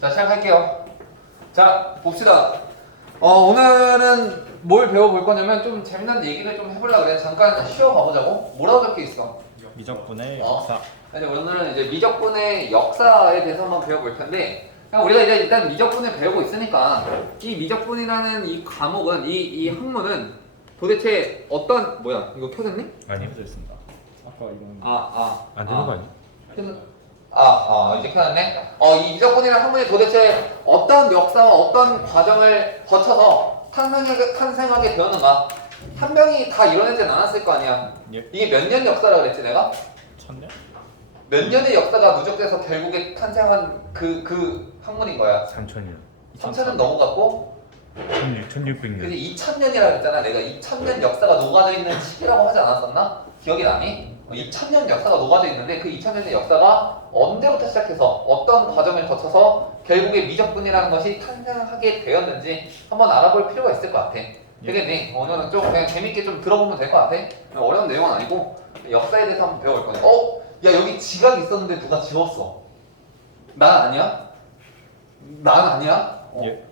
자, 시작할게요. 자, 봅시다. 오늘은 뭘 배워볼 거냐면 좀 재미난 얘기를 좀 해보려고 그래. 잠깐 쉬어가보자고. 뭐라고 적혀있어? 미적분의 역사. 이제 오늘은 이제 미적분의 역사에 대해서 한번 배워볼 텐데, 그냥 우리가 이제 일단 미적분을 배우고 있으니까 이 미적분이라는 이 과목은 이 학문은 도대체 어떤 이거 켜졌니? 아니요. 있습니다. 아까 이건 안 되는 거 아니야? 이제 켜졌네. 이 미적분이라는 학문이 도대체 어떤 역사와 어떤 과정을 거쳐서 탄생하게 되었는가? 한 명이 다 이뤄내진 않았을 거 아니야. 예. 이게 몇 년 역사라 그랬지 내가? 1000년? 몇 년의 역사가 누적돼서 결국에 탄생한 그 학문인 거야. 3000년. 3000년 넘어갔고 1600년. 그지 2000년이라 그랬잖아. 내가 2000년 역사가 녹아져 있는 시기라고 하지 않았었나? 기억이 나니? 2000년 역사가 녹아져 있는데 그 2000년의 역사가 언제부터 시작해서 어떤 과정을 거쳐서 결국에 미적분이라는 것이 탄생하게 되었는지 한번 알아볼 필요가 있을 것 같아. 되겠니? 오늘은 좀 그냥 재밌게 좀 들어보면 될 것 같아. 어려운 내용은 아니고 역사에 대해서 한번 배워볼 거네. 야 여기 지각이 있었는데 누가 지웠어? 난 아니야? 난 아니야? 예.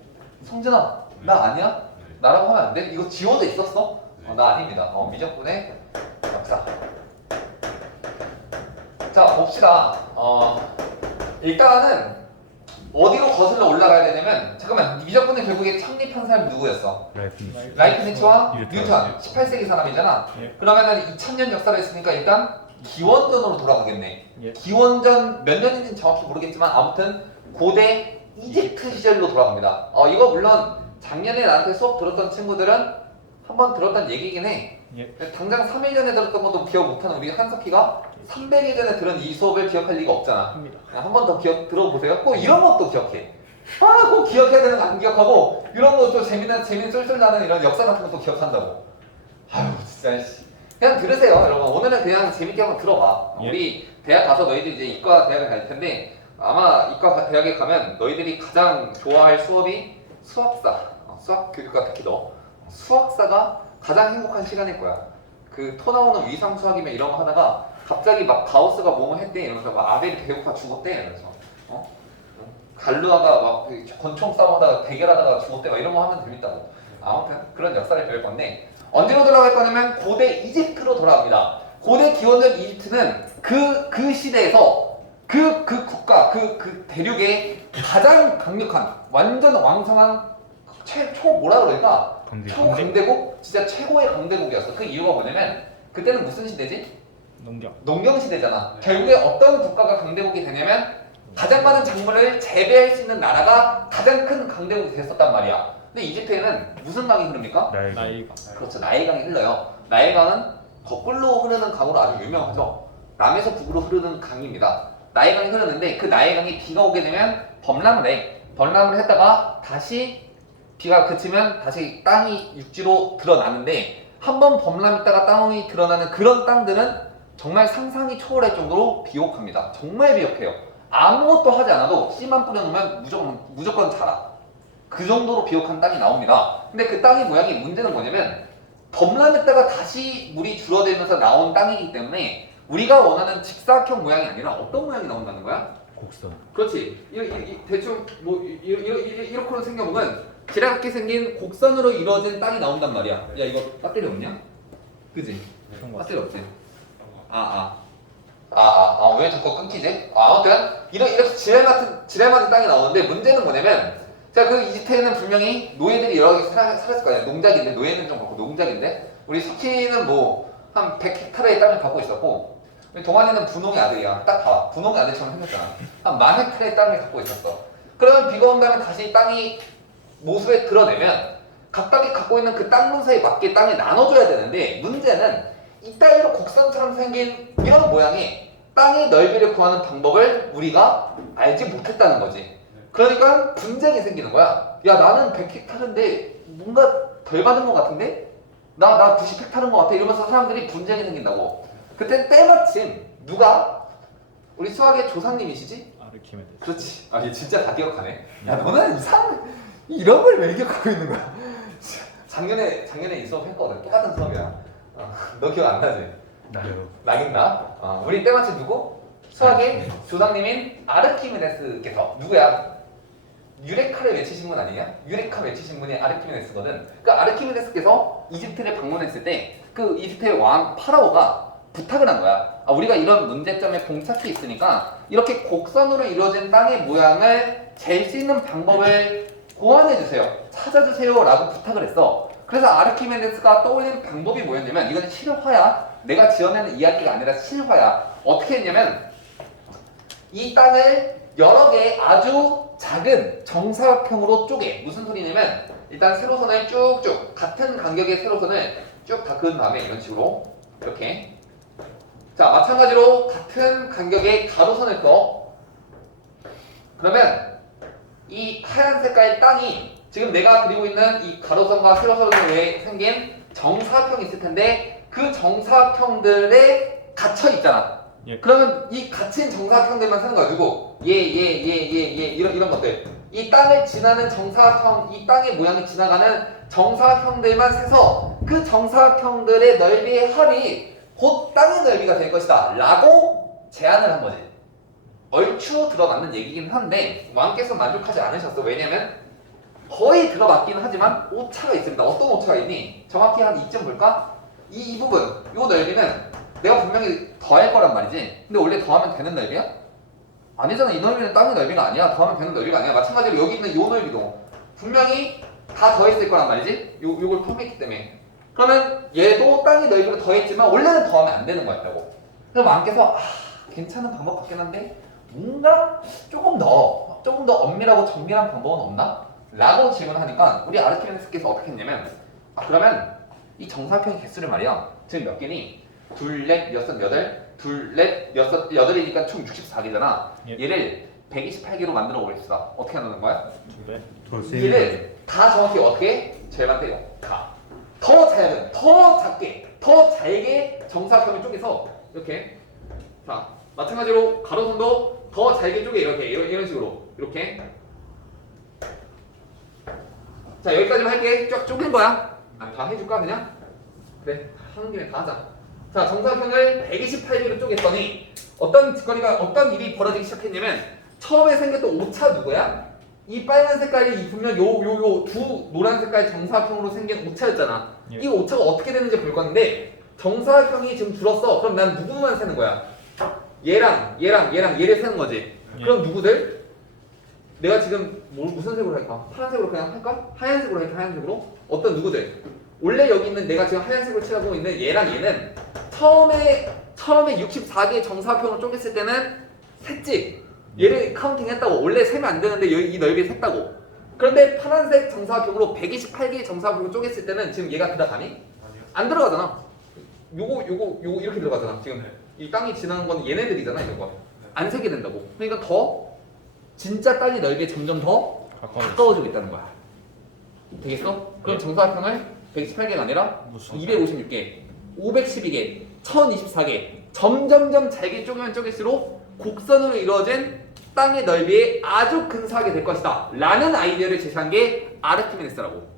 성진아 나 아니야? 나라고 하면 안 돼? 이거 지워져 있었어? 나 아닙니다. 미적분의 역사. 자 봅시다. 일단은 어디로 거슬러 올라가야 되냐면 잠깐만 미적분의 결국에 창립한 사람이 누구였어? 라이프니츠와 뉴턴 18세기 사람이잖아. 예. 그러면은 2000년 역사를 했으니까 일단 기원전으로 돌아가겠네. 예. 기원전 몇 년인지는 정확히 모르겠지만 아무튼 고대 이집트 시절로 돌아갑니다. 이거 물론 작년에 나한테 수업 들었던 친구들은 한번 들었던 얘기긴 해. 예. 당장 3일 전에 들었던 것도 기억 못하는 우리 한석희가 300일 전에 들은 이 수업을 기억할 리가 없잖아. 합니다. 한 번 더 들어보세요. 꼭 이런 것도 기억해. 꼭 기억해야 되는 거 안 기억하고 이런 것도 재밌는 쏠쏠 나는 이런 역사 같은 것도 기억한다고. 아유 진짜 그냥 들으세요 여러분. 오늘은 그냥 재밌게 한번 들어봐. 예. 우리 대학 가서 너희들 이제 이과 대학에 갈 텐데 아마 이과 대학에 가면 너희들이 가장 좋아할 수업이 수학사. 수학 교육과 특히 너 수학사가 가장 행복한 시간일 거야. 그 토 나오는 위상 수학이면 이런 거 하다가 갑자기 막 가우스가 뭐뭐 했대 이러면서 막 아벨이 배고파 죽었대 이러면서 갈루아가 막 권총 싸움하다가 대결하다가 죽었대 막 이런 거 하면 재밌다고. 아무튼 그런 역사를 배울 건데 언제로 돌아갈 거냐면 고대 이집트로 돌아갑니다. 고대 기원전 이집트는 그 시대에서 그 국가 그 대륙의 가장 강력한 완전 왕성한 뭐라 그럴까? 초강대국? 진짜 최고의 강대국이었어. 그 이유가 뭐냐면 그때는 무슨 시대지? 농경 시대잖아. 결국에 어떤 국가가 강대국이 되냐면 가장 많은 작물을 재배할 수 있는 나라가 가장 큰 강대국이 됐었단 말이야. 근데 이집트에는 무슨 강이 흐릅니까? 나일강. 그렇죠. 나일강이 흘러요. 나일강은 거꾸로 흐르는 강으로 아주 유명하죠. 남에서 북으로 흐르는 강입니다. 나일강이 흐르는데 그 나일강이 비가 오게 되면 범람을 해. 범람을 했다가 다시 비가 그치면 다시 땅이 육지로 드러나는데 한번 범람했다가 땅이 드러나는 그런 땅들은 정말 상상이 초월할 정도로 비옥합니다. 정말 비옥해요. 아무것도 하지 않아도 씨만 뿌려놓으면 무조건 자라. 그 정도로 비옥한 땅이 나옵니다. 근데 그 땅의 모양이 문제는 뭐냐면 범람했다가 다시 물이 줄어들면서 나온 땅이기 때문에 우리가 원하는 직사각형 모양이 아니라 어떤 모양이 나온다는 거야? 곡선. 그렇지. 대충 이렇게 생겨보면 지략하게 생긴 곡선으로 이루어진 땅이 나온단 말이야. 야 이거 배터리 없냐? 그지? 배터리 없지? 왜 자꾸 끊기지? 아무튼 이렇게 지랄 같은 땅이 나오는데 문제는 뭐냐면 자 그 이집트에는 분명히 노예들이 여러 개 살았을 거 아니야. 농작인데 노예는 좀 그렇고 농작인데 우리 석희는 뭐 한 100헥타르의 땅을 갖고 있었고 우리 동환이는 분홍의 아들이야. 딱 봐. 분홍의 아들처럼 생겼잖아. 한 10,000헥타르의 땅을 갖고 있었어. 그러면 비가 온다면 다시 땅이 모습에 드러내면 각각이 갖고 있는 그 땅 문서에 맞게 땅을 나눠줘야 되는데 문제는 이 따위로 곡선처럼 생긴 이런 모양의 땅의 넓이를 구하는 방법을 우리가 알지 못했다는 거지. 그러니까 분쟁이 생기는 거야. 야 나는 100헥타르인데 뭔가 덜 받은 것 같은데? 나 90헥타르인 것 같아. 이러면서 사람들이 분쟁이 생긴다고. 그때 때마침 누가 우리 수학의 조상님이시지? 아르키메데스. 그렇지. 얘 진짜 다 기억하네. 야 너는 이런 걸 왜 기억하고 있는 거야? 작년에 이 수업 했거든. 똑같은 수업이야. 너 기억 안 나지? 나요. 나긴 나. 우리 때마침 누구? 수학의 조상님인 아르키메데스께서 누구야? 유레카를 외치신 분 아니냐? 유레카 외치신 분이 아르키메데스거든. 그러니까 아르키메데스께서 이집트를 방문했을 때 그 이집트의 왕 파라오가 부탁을 한 거야. 아, 우리가 이런 문제점에 봉착해 있으니까 이렇게 곡선으로 이루어진 땅의 모양을 잴 수 있는 방법을 고안해 주세요. 찾아주세요. 라고 부탁을 했어. 그래서 아르키메데스가 떠올린 방법이 뭐였냐면 이건 실화야. 내가 지어내는 이야기가 아니라 실화야. 어떻게 했냐면 이 땅을 여러 개 아주 작은 정사각형으로 쪼개. 무슨 소리냐면 일단 세로선을 쭉쭉 같은 간격의 세로선을 쭉 다 그은 다음에 이런 식으로 이렇게 자 마찬가지로 같은 간격의 가로선을 그어. 그러면 이 하얀 색깔 땅이 지금 내가 그리고 있는 이 가로선과 세로선을 위해 생긴 정사각형이 있을 텐데 그 정사각형들에 갇혀 있잖아. 예. 그러면 이 갇힌 정사각형들만 생각가지고 이런 것들 이 땅을 지나는 정사각형 이 땅의 모양이 지나가는 정사각형들만 세서 그 정사각형들의 넓이의 합이 곧 땅의 넓이가 될 것이다 라고 제안을 한 거지. 얼추 들어맞는 얘기긴 한데 왕께서 만족하지 않으셨어. 왜냐면 거의 들어맞긴 하지만 오차가 있습니다. 어떤 오차가 있니? 정확히 한 이점 볼까? 이 부분, 이 넓이는 내가 분명히 더할 거란 말이지. 근데 원래 더하면 되는 넓이야? 아니잖아. 이 넓이는 땅의 넓이가 아니야. 더하면 되는 넓이가 아니야. 마찬가지로 여기 있는 이 넓이도 분명히 다 더했을 거란 말이지. 요걸 포함했기 때문에. 그러면 얘도 땅의 넓이로 더했지만 원래는 더하면 안 되는 거였다고. 그래서 왕께서 괜찮은 방법 같긴 한데 뭔가 조금 더 엄밀하고 정밀한 방법은 없나? 라고 질문하니까 우리 아르키메데스께서 어떻게 했냐면 그러면 이 정사각형의 개수를 말이야. 지금 몇 개니? 둘, 넷, 여섯, 여덟, 둘, 넷, 여섯, 여덟이니까 총 64개잖아. 예. 얘를 128개로 만들어 보겠습니다. 어떻게 하는 거야? 두 배. 얘를 다 정확히 어떻게? 절반 때려. 다. 더 작은, 더 작게, 더 잘게 정사각형을 쪼개서 이렇게. 자, 마찬가지로 가로선도 더 잘게 쪼개 이렇게 이런 식으로 이렇게. 자, 여기까지만 할게. 쫙 쪼갠 거야. 다 해줄까 그냥? 그래, 하는 김에 다 하자. 자, 정사각형을 128개로 쪼갰더니 어떤 일이 벌어지기 시작했냐면 처음에 생겼던 오차 누구야? 이 빨간 색깔이 분명 요 두 노란 색깔 정사각형으로 생긴 오차였잖아. 예. 이 오차가 어떻게 되는지 볼 건데 정사각형이 지금 줄었어. 그럼 난 누구만 세는 거야? 얘를 세는 거지. 예. 그럼 누구들? 내가 지금 무슨 색으로 할까? 파란색으로 그냥 할까? 하얀색으로 할까? 하얀색으로? 어떤 누구들? 원래 여기 있는 내가 지금 하얀색으로 칠하고 있는 얘랑 얘는 처음에 64개의 정사각형을 쪼갰을 때는 셋지. 얘를 카운팅 했다고. 원래 세면 안 되는데 이 넓이를 셌다고. 그런데 파란색 정사각형으로 128개의 정사각형을 쪼갰을 때는 지금 얘가 들어가니? 안 들어가잖아. 요거 이렇게 들어가잖아. 지금 이 땅이 지나는 건 얘네들이잖아. 이거 안 세게 된다고. 그러니까 더 진짜 땅의 넓이에 점점 더 가까워지고 있다는 거야. 되겠어? 그럼 정사각형을 128개가 아니라 256개, 512개, 1024개 점점점 잘게 쪼개면 쪼갤수록 곡선으로 이루어진 땅의 넓이에 아주 근사하게 될 것이다 라는 아이디어를 제시한 게 아르키메데스라고.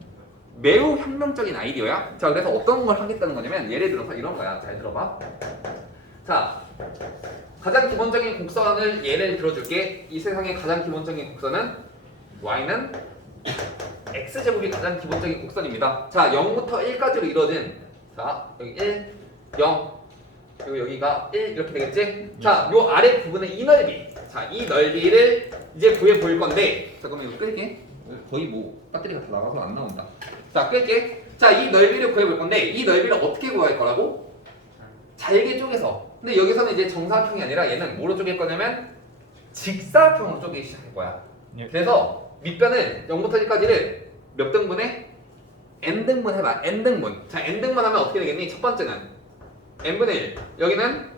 매우 혁명적인 아이디어야. 자, 그래서 어떤 걸 하겠다는 거냐면 예를 들어서 이런 거야. 잘 들어봐. 자, 가장 기본적인 곡선을 예를 들어줄게. 이 세상의 가장 기본적인 곡선은 y는 x제곱이 가장 기본적인 곡선입니다. 자, 0부터 1까지로 이루어진 자, 여기 1, 0 그리고 여기가 1 이렇게 되겠지? 자, 요 아래 부분의 이 넓이. 자, 이 넓이를 이제 구해 볼 건데 잠깐만 이거 끌게. 거의 뭐 배터리가 다 나가서 안 나온다. 자, 끌게. 자, 이 넓이를 구해 볼 건데 이 넓이를 어떻게 구할 거라고? 잘게 쪼개서. 근데 여기서는 이제 정사각형이 아니라 얘는 뭐로 쪼갤 거냐면 직사각형으로 쪼개기 시작할 거야. 예. 그래서 밑변을 0부터 1까지를 몇 등분해? n등분 해봐. n등분. 자, n등분 하면 어떻게 되겠니? 첫 번째는 n분의 1. 여기는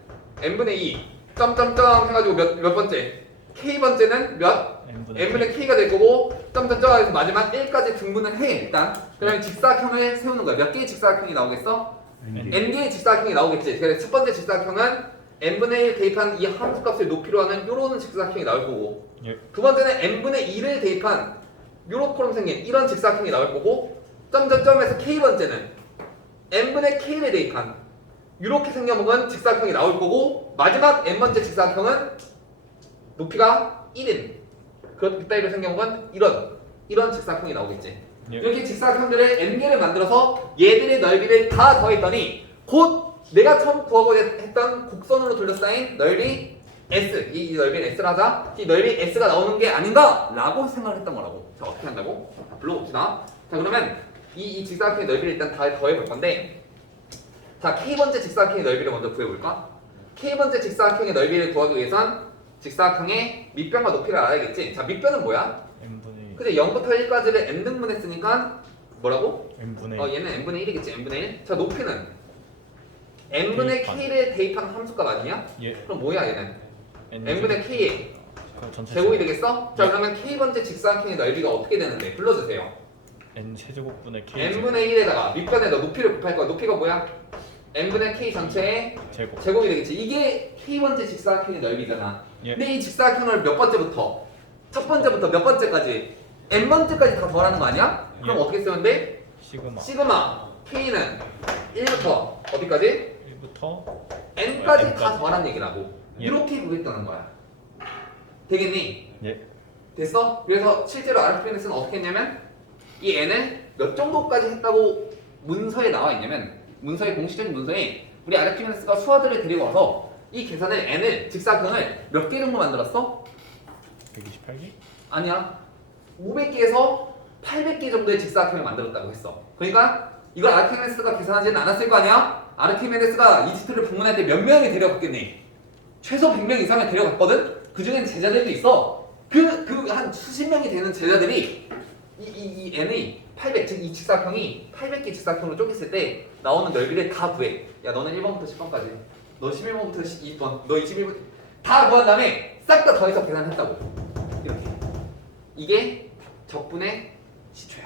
n분의 2. 점점점 해가지고 몇 번째? k번째는 몇? n분의 k가 될 거고 점점점 해서 마지막 1까지 등분을 해 일단. 그러면 직사각형을 세우는 거야. 몇 개의 직사각형이 나오겠어? n개의 직사각형이 나오겠지. 그래서 첫 번째 직사각형은 n분의 1 대입한 이 함수값을 높이로 하는 요런 직사각형이 나올 거고 예. 두 번째는 n분의 2를 대입한 요렇게럼 생긴 이런 직사각형이 나올 거고 점점점에서 k번째는 n분의 k를 대입한 이렇게 생겨먹은 직사각형이 나올 거고 마지막 n번째 직사각형은 높이가 1인 그렇다 이렇게 생겨본 이런 직사각형이 나오겠지. 예. 이렇게 직사각형들을 n개를 만들어서 얘들의 넓이를 다 더했더니 곧 내가 처음 구하고자 했던 곡선으로 둘러싸인 넓이 S, 이 넓이는 S를 하자. 이 넓이 S가 나오는 게 아닌가라고 생각을 했던 거라고. 자, 어떻게 한다고? 자, 불러봅시다. 자, 그러면 이 직사각형의 넓이를 일단 다 더해볼 건데, 자, K번째 직사각형의 넓이를 먼저 구해볼까? K번째 직사각형의 넓이를 구하기 위해선 직사각형의 밑변과 높이를 알아야겠지. 자, 밑변은 뭐야? n분의 그죠? 0부터 1까지를 n등분했으니까 뭐라고? n분의 얘는 n분의 1이겠지. n분의 1. 자, 높이는 n분의 대입한. k를 대입한 함수값 아니야? 예. 그럼 뭐야 얘는? n n분의 k의 그 전체 제곱이 되겠어? 자, 예. 그러면 k번째 직사각형의 넓이가 어떻게 되는데? 불러주세요. n 세제곱분의 k n분의 1에다가 밑변에 너 높이를 곱할 거야. 높이가 뭐야? n분의 k 전체의 제곱. 제곱이 되겠지. 이게 k번째 직사각형의 넓이잖아. 예. 근데 이 직사각형을 몇 번째부터? 첫 번째부터 몇 번째까지? n번째까지 다 더하는 거 아니야? 그럼 예. 어떻게 쓰면 돼? 시그마 시그마 k는 1부터 어디까지? 1부터 n까지 다 n까지. 더하는 얘기라고. 예. 이렇게 구했다는 거야. 되겠니? 예. 됐어? 그래서 실제로 RPNS는 어떻게 했냐면 이 n을 몇 정도까지 했다고 문서에 나와 있냐면 문서의 공식적인 문서에 우리 RPNS가 수화들을 데리고 와서 이 계산을 n을 직사각형을 몇 개 정도 만들었어? 128개? 아니야. 500개에서 800개 정도의 직사각형을 만들었다고 했어. 그러니까 이걸 아르키메데스가 계산하지는 않았을 거 아니야? 아르키메데스가 이집트를 방문할 때 몇 명이 데려갔겠니? 최소 100명 이상을 데려갔거든? 그 중엔 제자들도 있어. 그 한 수십 명이 되는 제자들이 이 n이 800, 즉 이 직사각형이 800개 직사각형으로 쪼갰을 때 나오는 넓이를 다 구해. 야, 너는 1번부터 10번까지. 너 11번부터 2번, 너 21번 다 구한 다음에 싹 다 더해서 계산했다고. 이렇게. 이게 적분의 시초야.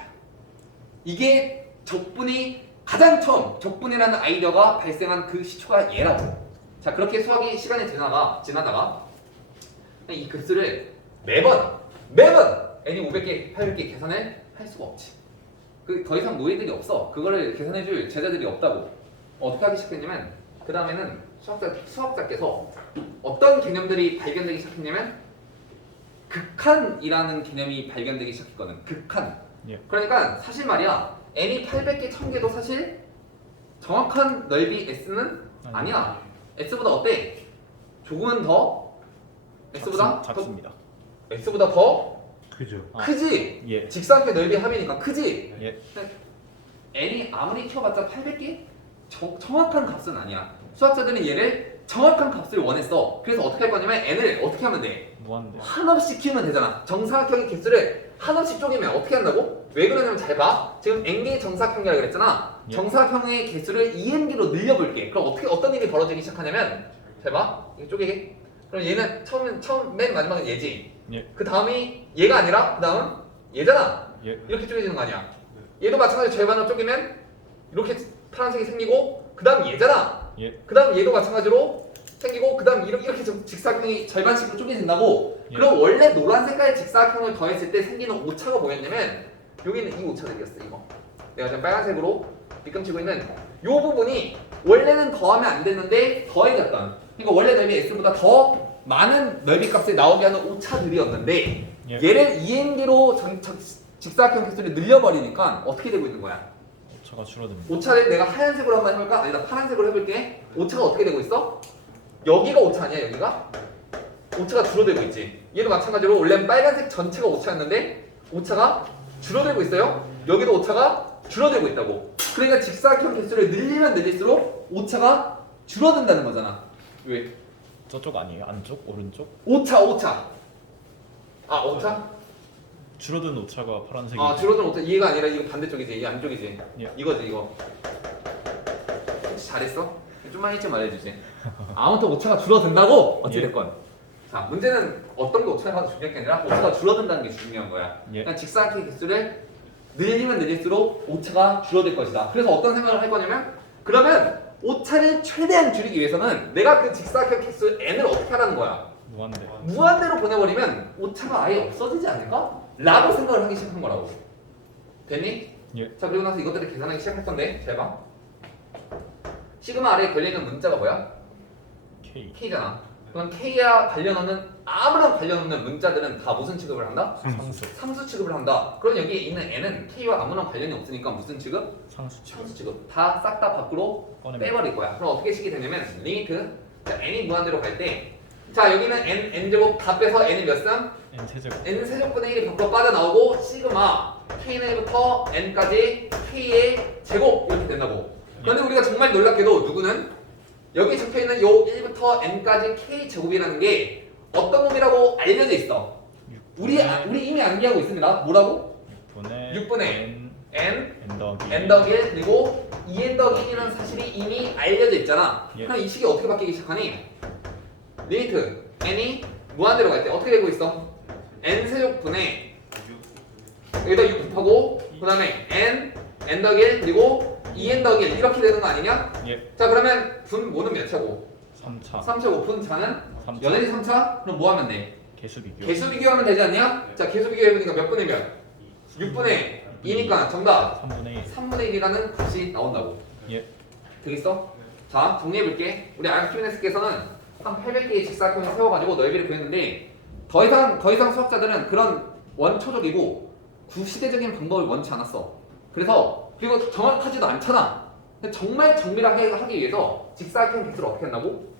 이게 적분이 가장 처음 적분이라는 아이디어가 발생한 그 시초가 얘라고. 자, 그렇게 수학이 시간이 지나다가 이 급수를 매번 n이 500개, 800개 계산을 할 수가 없지. 그 더 이상 노예들이 없어. 그거를 계산해줄 제자들이 없다고. 어떻게 하기 시작했냐면 그 다음에는 수학자께서 어떤 개념들이 발견되기 시작했냐면 극한이라는 개념이 발견되기 시작했거든. 극한. 예. 그러니까 사실 말이야 n이 800개, 1000개도 사실 정확한 넓이 s는 아니야. s보다 어때? 조금은 더 s보다 작습니다. s보다 더 그죠. 크지? 예. 직사각형 넓이 합이니까 크지? 예. n이 아무리 키워봤자 800개? 정확한 값은 아니야. 수학자들은 얘를 정확한 값을 원했어. 그래서 어떻게 할 거냐면 n을 어떻게 하면 돼? 무한대. 한없이 키우면 되잖아. 정사각형의 개수를 한없이 쪼개면 어떻게 한다고? 왜 그러냐면 잘 봐. 지금 n개의 정사각형이라고 그랬잖아. 예. 정사각형의 개수를 2n개로 늘려볼게. 그럼 어떤 일이 벌어지기 시작하냐면 잘 봐. 이거 쪼개게. 그럼 얘는 처음 맨 마지막은 얘지. 예. 그 다음이 얘가 아니라 그 다음 얘잖아. 예. 이렇게 쪼개지는 거 아니야. 얘도 마찬가지로 절반으로 쪼개면 이렇게 파란색이 생기고 그 다음 얘잖아. 예. 그 다음 얘도 마찬가지로 생기고 그 다음 이렇게 직사각형이 절반씩으로 쪼개진다고. 예. 그럼 원래 노란 색깔의 직사각형을 더했을 때 생기는 오차가 뭐였냐면 여기는 이 오차들이었어. 이거 내가 지금 빨간색으로 밑금치고 있는 이 부분이 원래는 더하면 안 됐는데 더해졌던, 그러니까 원래 넓이 s보다 더 많은 넓이 값이 나오게 하는 오차들이었는데 예. 얘를 2n개로 직사각형 개수를 늘려버리니까 어떻게 되고 있는 거야? 오차가 줄어듭니다. 오차를 내가 하얀색으로 한번 해볼까? 아니다, 파란색으로 해볼게. 오차가 어떻게 되고 있어? 여기가 오차 아니야? 여기가? 오차가 줄어들고 있지. 얘도 마찬가지로 원래는 빨간색 전체가 오차였는데 오차가 줄어들고 있어요. 여기도 오차가 줄어들고 있다고. 그러니까 직사각형 개수를 늘리면 늘릴수록 오차가 줄어든다는 거잖아. 왜? 저쪽 아니에요? 안쪽? 오른쪽? 오차. 아, 오차? 줄어든 오차가 파란색이. 아, 줄어든 오차. 얘가 아니라 이거 반대쪽이지. 이 안쪽이지. 예. 이거지, 이거. 혹시 잘했어? 좀만 일찍 말해주지. 아무튼 오차가 줄어든다고 어찌됐건. 자, 문제는 어떤 게 오차가 중요한 게 아니라 오차가 줄어든다는 게 중요한 거야. 예. 그냥 직사각형 개수를 늘리면 늘릴수록 오차가 줄어들 것이다. 그래서 어떤 생각을 할 거냐면 그러면 오차를 최대한 줄이기 위해서는 내가 그 직사각형 개수 n을 어떻게 하라는 거야? 무한대. 무한대로 보내버리면 오차가 아예 없어지지 않을까? 라고 생각을 하기 시작한 거라고. 됐니? 예. 자, 그리고 나서 이것들을 계산하기 시작할 건데 잘 봐. 시그마 아래에 걸려있는 문자가 뭐야? K. K잖아. 그럼 K와 관련 없는 아무런 관련 없는 문자들은 다 무슨 취급을 한다? 상수. 상수 취급을 한다. 그럼 여기에 있는 N은 K와 아무런 관련이 없으니까 무슨 취급? 상수 취급. 상수 취급. 다 싹 다 밖으로 꺼내면 빼버릴 거야. 그럼 어떻게 식이 되냐면 리미트 자, n이 무한대로 갈 때 자 여기는 n제곱 다 빼서 n이 몇 쌍? n 세제곱. n 세제곱분의 1이 밖으로 빠져나오고 시그마 k는 1부터 n까지 k의 제곱 이렇게 된다고. 그런데 우리가 정말 놀랍게도 누구는 여기 적혀있는 요 1부터 n까지 k 제곱이라는 게 어떤 놈이라고 알려져 있어. 우리 이미 암기하고 있습니다. 뭐라고? 6분의 n n 더하기 1 그리고 2n 더하기 1이라는 사실이 이미 알려져 있잖아. 예. 그럼 이 식이 어떻게 바뀌기 시작하니? 리미트 n이 무한대로 갈 때 어떻게 되고 있어? n 세제곱분의 여기다 6 곱하고 그 다음에 n 더하기 1 그리고 2n 더하기 1 이렇게 되는 거 아니냐? 예. 자 그러면 분 모는 몇 차고? 3차. 3차고 분 차는 3차. 연연이 3차? 그럼 뭐 하면 돼? 개수 비교. 개수 비교하면 되지 않냐? 자 개수 비교해보니까 몇 분의 몇? 6분의 2니까 정답 3분의 1. 3분의 1이라는 값이 나온다고. 예. 되겠어? 자 정리해볼게. 우리 아르키메데스께서는 한 800개의 직사각형을 세워가지고 넓이를 구했는데 더 이상 수학자들은 그런 원초적이고 구시대적인 방법을 원치 않았어. 그리고 정확하지도 않잖아. 근데 정말 정밀하게 하기 위해서 직사각형 개수를 어떻게 한다고?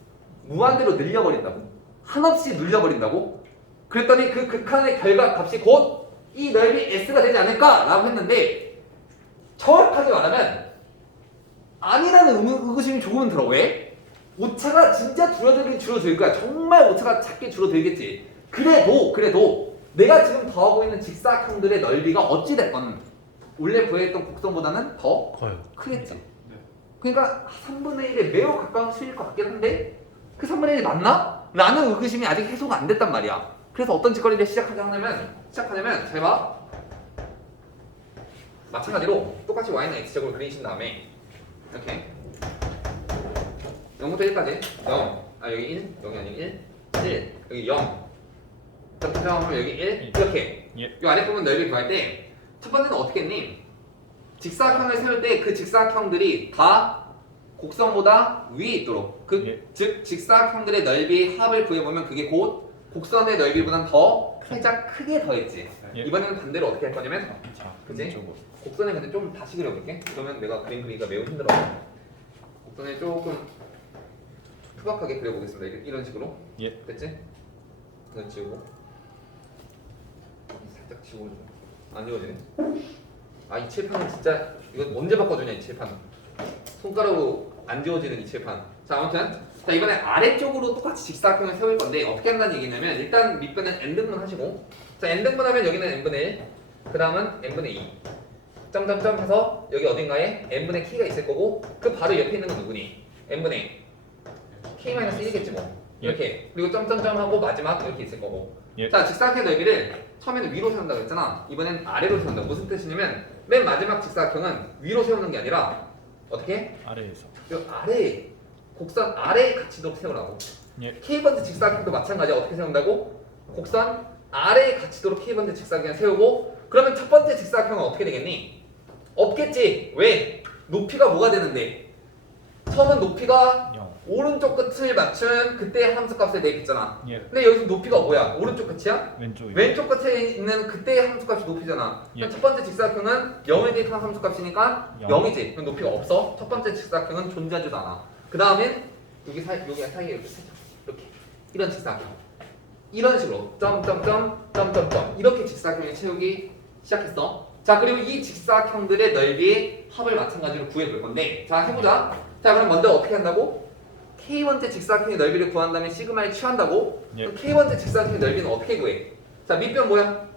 무한대로 늘려버린다고. 한없이 늘려버린다고. 그랬더니 그 극한의 결과값이 곧 이 넓이 S가 되지 않을까라고 했는데 정확하게 말하면 아니라는 의구심이 조금은 들어. 왜? 오차가 진짜 줄어들 거야. 정말 오차가 작게 줄어들겠지. 그래도 내가 지금 더하고 있는 직사각형들의 넓이가 어찌됐건 원래 구했던 곡선보다는 더 커요. 크겠지. 그러니까 3분의 1에 매우 가까운 수일 것 같긴 한데 그 3분의 1이 맞나? 라는 의구심이 아직 해소가 안 됐단 말이야. 그래서 어떤 짓거리를 시작하냐면 잘 봐. 마찬가지로 똑같이 y는 x제곱을 그리신 다음에 이렇게 0부터 1까지 0, 여기 1, 0이 아니고 1, 여기 0 점점하면 여기 1 이렇게 예. 이 아래 부분 넓이 구할 때 첫 번째는 어떻게 했니? 직사각형을 세울 때 그 직사각형들이 다 곡선보다 위에 있도록 예. 즉 직사각형들의 넓이 합을 구해보면 그게 곧 곡선의 넓이보단 더 살짝 크게 더했지. 예. 이번에는 반대로 어떻게 할 거냐면 자, 그지? 이쪽으로. 곡선에 근데 좀 다시 그려볼게. 그러면 내가 그림 그리기가 매우 힘들어. 곡선에 조금 투박하게 그려보겠습니다. 이런 식으로. 예. 됐지? 이거 지우고 살짝 지워줘. 안 지워지네. 이 칠판은 진짜 이거 언제 바꿔주냐 이 칠판. 손가락으로 안 지워지는 이 칠판. 자 아무튼 자 이번에 아래쪽으로 똑같이 직사각형을 세울 건데 어떻게 한다는 얘기냐면 일단 밑변은 n등분 하시고 자 n등분하면 여기는 n분의 1 그 다음은 n분의 2 점점점 해서 여기 어딘가에 n분의 k가 있을 거고 그 바로 옆에 있는 건 누구니? n분의 k-1겠지 뭐 이렇게 그리고 점점점 하고 마지막 이렇게 있을 거고 예. 자 직사각형 넓이를 처음에는 위로 세운다고 했잖아. 이번엔 아래로 세운다. 무슨 뜻이냐면 맨 마지막 직사각형은 위로 세우는 게 아니라 어떻게? 아래에서. 그 아래 곡선 아래에 같이도록 세우라고. 예. K번째 직사각형도 마찬가지야. 어떻게 세운다고? 곡선 아래에 같이도록 K번째 직사각형을 세우고 그러면 첫 번째 직사각형은 어떻게 되겠니? 없겠지. 왜? 높이가 뭐가 되는데? 처음은 높이가 0. 오른쪽 끝을 맞춘 그때 함수값을 대입했잖아. 예. 근데 여기서 높이가 뭐야? 오른쪽 끝이야? 왼쪽이. 왼쪽 끝에 있는 그때의 함수값이 높이잖아. 예. 그럼 첫 번째 직사각형은 0을 대입한 함수값이니까 0이지. 그럼 높이가 없어. 첫 번째 직사각형은 존재하지도 않아. 그 다음엔 여기 사이에 이렇게 살짝 이렇게 이런 직사각형. 이런 식으로 점점점 이렇게 직사각형을 채우기 시작했어. 자 그리고 이 직사각형들의 넓이의 합을 마찬가지로 구해볼 건데 자 해보자. 자 그럼 먼저 어떻게 한다고? K번째 직사각형의 넓이를 구한 다음에 시그마를 취한다고? 예. 그럼 K번째 직사각형의 넓이는 어떻게 구해? 자 밑변 뭐야?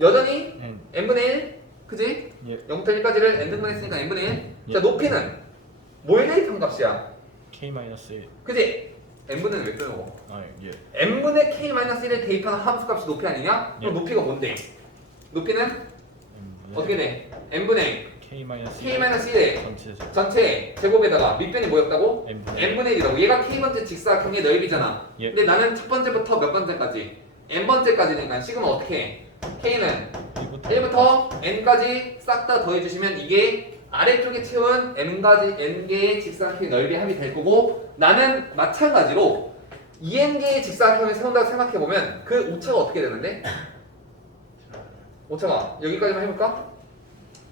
여전히 n. n분의 1 그지? 예. 0부터 1까지를 n등분 했으니까 n분의 1 예. 자 높이는 뭘 대입한 값이야? k-1. 그지? n분의 왜 쓰는 거? 예. n분의 k-1을 대입하는 함수값이 높이 아니냐? 그럼 예. 높이가 뭔데? 높이는 어떻게 돼? n분의 k-1의 전체 제곱. 전체 제곱에다가 밑변이 뭐였다고? n분의 n분의 1이라고. 얘가 k번째 직사각형의 넓이잖아. 예. 근데 나는 첫 번째부터 몇 번째까지? n번째까지니까 시그마 어떻게 해? k는 1부터 n까지 싹 다 더해주시면 이게 아래쪽에 채운 n개의 직사각형의 넓이 합이 될 거고 나는 마찬가지로 EN계의 직사각형을 세운다고 생각해보면 그 오차가 어떻게 되는데? 오차가 여기까지만 해볼까?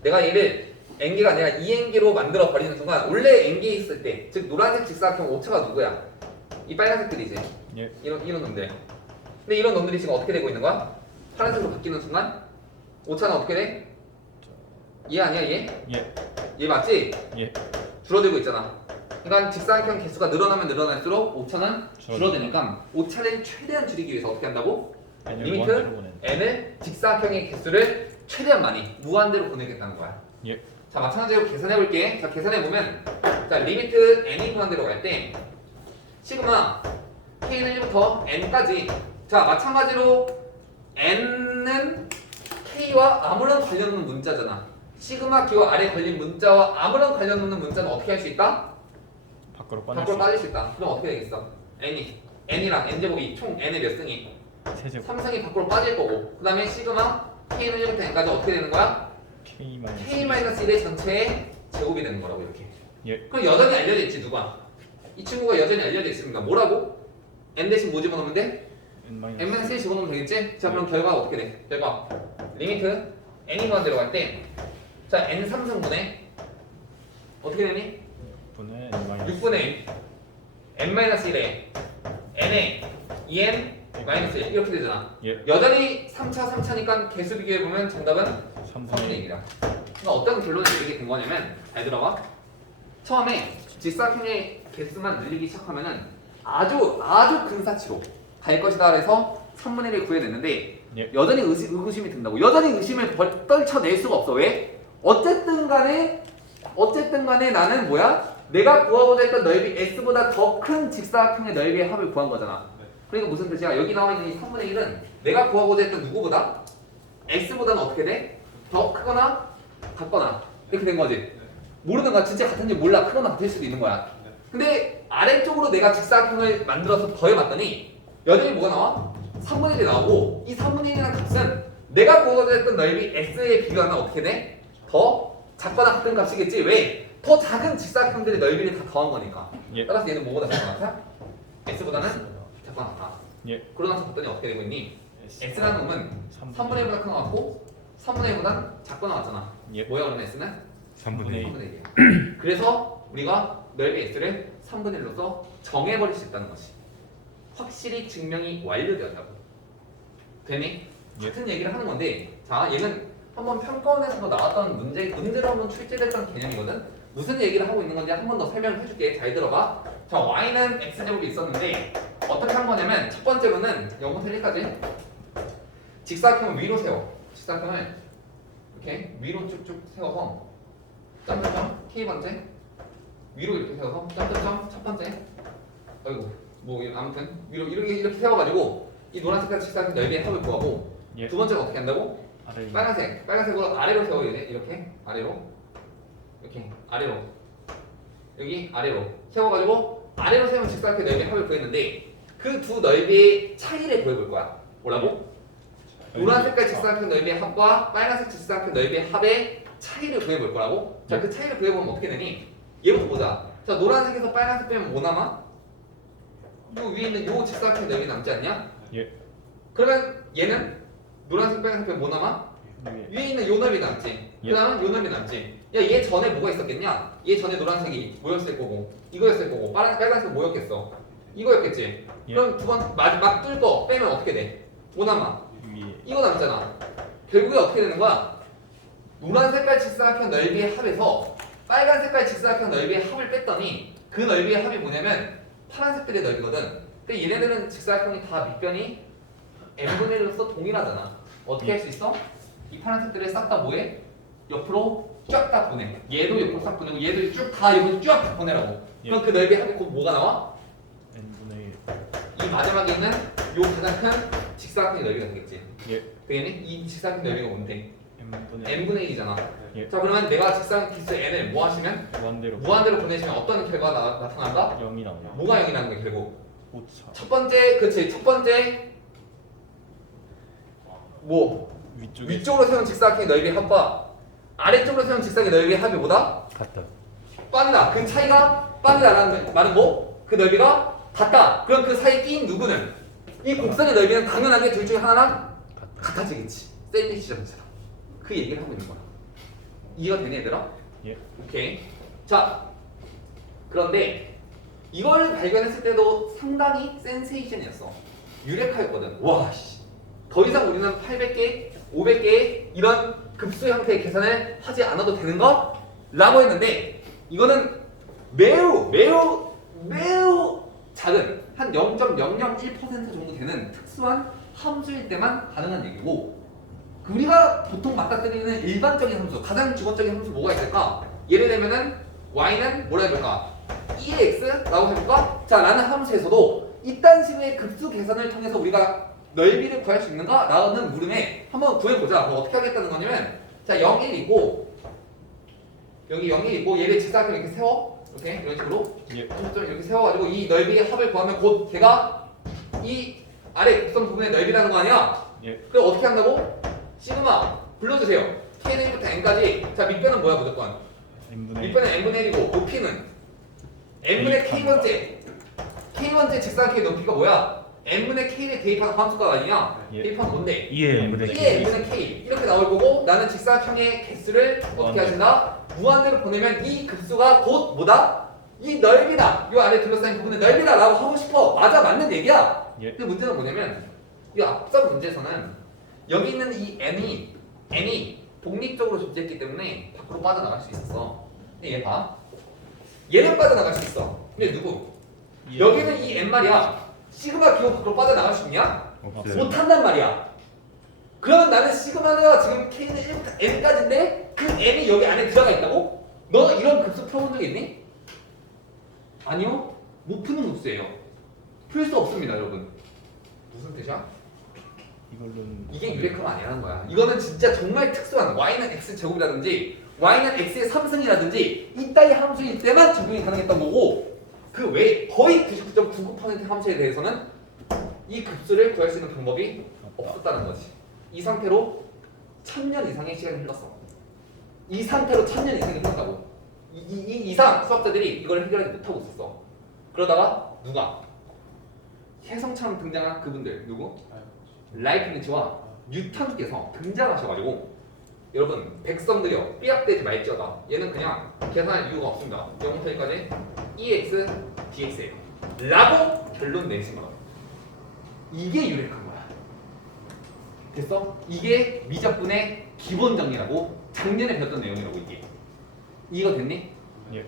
내가 얘를 N계가 아니라 EN계로 만들어 버리는 순간 원래 N계에 있을 때, 즉 노란색 직사각형 오차가 누구야? 이 빨간색들이지. 예. 이런 놈들. 근데 이런 놈들이 지금 어떻게 되고 있는 거야? 파란색으로 바뀌는 순간 오차는 어떻게 돼? 얘 아니야 얘? 예. 얘 맞지? 예. 줄어들고 있잖아. 그러니까 직사각형 개수가 늘어나면 늘어날수록 오차는 줄어드니까 오차를 최대한 줄이기 위해서 어떻게 한다고? N을 리미트 무한대로 보내는. n을 직사각형의 개수를 최대한 많이 무한대로 보내겠다는 거야. 예. 자, 마찬가지로 계산해 볼게. 자, 계산해 보면 자, 리미트 n이 무한대로 갈 때 시그마 k는 1부터 n까지. 자, 마찬가지로 n은 k와 아무런 관련 없는 문자잖아. 시그마 기호 아래 걸린 문자와 아무런 관련 없는 문자는 어떻게 할 수 있다? 밖으로 빠질 밖으로 수 빠질 수 있다. 그럼 어떻게 되겠어? n이랑 n제곱이 총 n의 몇 승이? 세제곱 3승이 밖으로 빠질 거고, 그 다음에 시그마 k는 1부터 n까지 어떻게 되는 거야? k-1의 전체의 제곱이 되는 거라고 이렇게. 예. 그럼 여전히 알려져 있지 누가? 이 친구가 여전히 알려져 있습니다. 뭐라고? n 대신 뭐 집어넣으면 돼? n-1 집어넣으면 되겠지? 자, 그럼 결과가 어떻게 돼? 결과 리미트 n이 무한대로 갈 때 자, n 3승분의 어떻게 되니? 6분의 6분의 n-1에 n에 2n 마이너스 1 이렇게 되잖아. 예. 여전히 3차 3차니까 개수 비교해보면 정답은 3분의 3분의 1이다. 그러니까 어떤 결론을 내리게 된 거냐면 잘 들어봐. 처음에 직사각형의 개수만 늘리기 시작하면은 아주 근사치로 갈 것이다 그래서 3분의 1을 구해냈는데 예. 여전히 의구심이 든다고. 여전히 의심을 떨쳐낼 수가 없어. 왜? 어쨌든 간에 나는 뭐야? 내가 구하고자 했던 넓이 S보다 더 큰 직사각형의 넓이의 합을 구한 거잖아. 그러니까 무슨 뜻이야? 여기 나와 있는 이 3분의 1은 내가 구하고자 했던 누구보다? S보다는 어떻게 돼? 더 크거나 같거나 이렇게 된 거지. 모르는 거야. 진짜 같은지 몰라. 크거나 같을 수도 있는 거야. 근데 아래쪽으로 내가 직사각형을 만들어서 더해봤더니 여전히 뭐가 나와? 3분의 1이 나오고 이 3분의 1이라는 값은 내가 구하고자 했던 넓이 S에 비교하면 어떻게 돼? 더 작거나 같은 값이겠지. 왜? 더 작은 직사각형들의 넓이를 다 더한 거니까. 예. 따라서 얘는 뭐보다 작은 것 같아? S보다는 작거나 같아. 예. 그러고 나서 봤더니 어떻게 되고 있니? S라는 놈은 3분의 1보다 큰 것 같고 3분의 1보다 작거나 같잖아. 예. 뭐야 그러면 S는? 3분의 1. 3분의 1이야. 그래서 우리가 넓이 S를 3분의 1로서 정해버릴 수 있다는 것이 확실히 증명이 완료되었다고. 되니? 예. 같은 얘기를 하는 건데 자 얘는 한번 평가원에서도 나왔던 문제로 한번 출제됐던 개념이거든. 무슨 얘기를 하고 있는 건지 한 번 더 설명을 해줄게. 잘 들어봐. 자 y는 x제곱이 있었는데 어떻게 한 거냐면 첫 번째로는 0부터 1까지 직사각형을 위로 세워. 직사각형을 이렇게 위로 쭉쭉 세워서 점점점 k번째 위로 이렇게 세워서 점점점 첫 번째 아이고 뭐 아무튼 위로 이렇게 세워가지고 이 노란색깔 직사각형 넓이의 합을 구하고 예. 두 번째가 어떻게 한다고? 아래 빨간색으로 아래로 세워야 돼. 이렇게 아래로 이렇게 아래로 여기 아래로 세워가지고 아래로 세우면 직사각형 넓이의 합을 구했는데 그 두 넓이의 차이를 구해볼 거야. 뭐라고? 노란 색깔 직사각형 넓이의 합과 빨간색 직사각형 넓이의 합의 차이를 구해볼 거라고? 자, 그 차이를 구해보면 어떻게 되니? 얘부터 보자. 자, 노란색에서 빨간색 빼면 뭐 남아? 요 위에 있는 요 직사각형 넓이 남지 않냐? 예. 그러면 얘는 노란색 빨간색 빼면 뭐 남아? 위에. 위에 있는 요 넓이 남지. 예. 그 다음은 요 넓이 남지. 야, 얘 전에 뭐가 있었겠냐? 얘 전에 노란색이 뭐였을 거고 이거였을 거고 빨간색 뭐였겠어? 이거였겠지. 예. 그럼 두 번 막 뚫 거 빼면 어떻게 돼? 뭐 남아? 위에. 이거 남잖아. 결국에 어떻게 되는 거야? 노란 색깔 직사각형 넓이의 합에서 빨간 색깔 직사각형 넓이의 합을 뺐더니 그 넓이의 합이 뭐냐면 파란색들의 넓이거든. 근데 얘네들은 직사각형이 다 밑변이 n분의 1로서 동일하잖아. 어떻게 할 수 있어? 이 파란색들을 싹 다 뭐해? 옆으로 쫙 다 보내. 얘도 옆으로 싹 보내고 얘도 쭉 다 옆으로 쫙 다 보내라고. 예. 그럼 그 넓이의 합이 곧 뭐가 나와? n분의 1. 이 마지막에 있는 요 가장 큰 직사각형의 넓이가 되겠지. 예. 되겠니? 이 직사각형 넓이가 뭔데? n분의 1. n분의 1이잖아. 예. 자, 그러면 내가 직사각형 기수 n을 뭐 하시면? 무한대로 보내시면 어떤 결과가 나타난다? 0이 나오냐? 뭐가 0이라는 거야 결국? 오차. 첫 번째, 그치? 첫 번째 뭐? 위쪽에 위쪽으로 세운 직사각형의 넓이의 합과 아래쪽으로 세운 직사각형의 넓이의 합이 뭐다? 같다. 빵이다. 그 차이가 빵이다라는 말은 뭐? 그 넓이가 같다. 그럼 그 사이에 끼인 누구는 이 곡선의 넓이는 당연하게 둘 중에 하나랑 같아지겠지. 샌드위치 전체다. 그 얘기를 하고 있는 거야. 이해가 되니 얘들아? 예. 오케이. 자, 그런데 이걸 발견했을 때도 상당히 센세이션이었어. 유레카였거든. 와, 씨. 더 이상 우리는 800개, 500개의 이런 급수 형태의 계산을 하지 않아도 되는가? 라고 했는데 이거는 매우 작은 한 0.001% 정도 되는 특수한 함수일 때만 가능한 얘기고 우리가 보통 맞닥뜨리는 일반적인 함수, 가장 기본적인 함수 뭐가 있을까? 예를 들면은 y는 뭐라 해볼까? 2x라고 해볼까? 자, 라는 함수에서도 이딴 식의 급수 계산을 통해서 우리가 넓이를 구할 수 있는가? 라는 물음에 한번 구해보자. 뭐 어떻게 하겠다는 거냐면 자, 0, 1 있고 여기 0, 1 있고 얘를 직사각형 이렇게 세워. 오케이? 이런 식으로 예. 좀 이렇게 세워가지고 이 넓이의 합을 구하면 곧 걔가 이 아래 곡선 부분의 넓이라는 거 아니야? 예. 그럼 어떻게 한다고? 시그마 불러주세요. k는 1부터 n까지. 자, 밑변은 뭐야 무조건? n분의 밑변은 n분의 1이고 높이는 n분의 k번째. k번째 직사각형의 높이가 뭐야? n분의 k를 대입하는 함수가 아니냐? 예. 대입하면 뭔데? 2의 n분의 2의 n분의 k 이렇게 나올 거고 나는 직사각형의 개수를 어떻게 무한대로. 하신다? 무한대로 보내면 이 급수가 곧 뭐다? 이 넓이다. 이 아래 둘러싸인 부분의 넓이다 라고 하고 싶어. 맞아, 맞는 얘기야. 예. 근데 문제는 뭐냐면 이 앞선 문제에서는 여기 있는 이 n이 독립적으로 존재했기 때문에 밖으로 빠져나갈 수 있었어. 근데 얘 봐. 얘는 빠져나갈 수 있어. 근데 누구? 예. 여기는 이 n 말이야. 시그마 기호 밖으로 빠져나갈 수 있냐? 없어요. 못한단 말이야. 그러면 나는 시그마가 지금 k는 1부터 n까지인데 그 n이 여기 안에 들어가 있다고? 너 이런 급수 풀어본 적 있니? 아니요. 못 푸는 급수예요. 풀 수 없습니다, 여러분. 무슨 뜻이야? 이걸로는 이게 유레카가 아니라는 거야. 이거는 진짜 정말 특수한 y는 x 제곱이라든지 y는 x의 3승이라든지 이따위 함수일 때만 적용이 가능했던 거고 그 외 거의 99.99% 함수에 대해서는 이 급수를 구할 수 있는 방법이 없었다는 거지. 이 상태로 1000년 이상의 시간이 흘렀어. 이 상태로 1000년 이상이 흘렀다고. 이 이상 수학자들이 이걸 해결하지 못하고 있었어. 그러다가 누가? 혜성처럼 등장한 그분들 누구? 라이프니츠와 뉴턴께서 등장하셔가지고 여러분 백성들이여 삐약대지 말지어다. 얘는 그냥 계산할 이유가 없습니다. 0부터 1까지 EX, DX예요 라고 결론 내신 거야. 이게 유레카인 거야. 됐어? 이게 미적분의 기본 정리라고 작년에 배웠던 내용이라고 이게. 이해가 됐니? 예.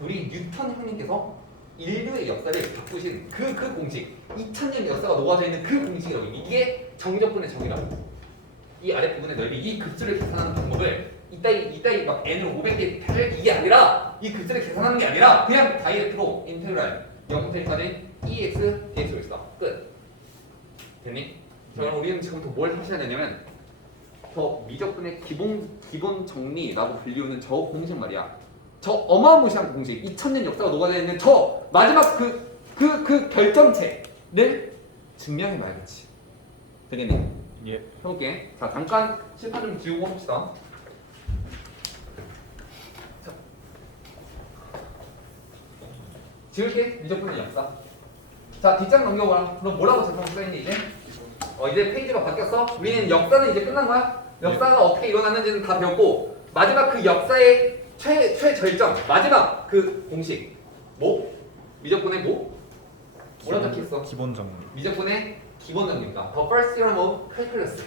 우리 뉴턴 형님께서 인류의 역사를 바꾸신 그 공식 2000년 역사가 녹아져 있는 그 공식이라고. 이게 정적분의 정의라고. 이 아랫부분의 넓이 이 급수를 계산하는 방법을 이따위 막 n을 500개 할 이게 아니라 이 급수를 계산하는 게 아니라 그냥 다이렉트로 인테그랄 0부터 1까지 EX, DX로 있어. 끝. 됐니? 자, 그럼 우리는 지금부터 뭘 하셔야 되냐면 저 미적분의 기본 정리라고 불리우는 저 공식 말이야. 저 어마무시한 공식, 2000년 역사가 녹아져 있는 저 마지막 그 결정체를 증명해 봐야겠지. 되겠니? 예. 해볼게. 자, 잠깐 칠판 좀 지우고 합시다. 자, 지울게. 미적분의 역사. 자, 뒷장 넘겨보라. 그럼 뭐라고 작성하고 써있니 이제? 이제 페이지가 바뀌었어. 우리는 역사는 이제 끝난 거야. 역사가 어떻게 일어났는지는 다 배웠고 마지막 그 역사의 최절정 마지막 그 공식 뭐? 미적분의 뭐? 뭐라 적혀있어? 기본 정리. 미적분의 기본 정리입니다. The first theorem of calculus.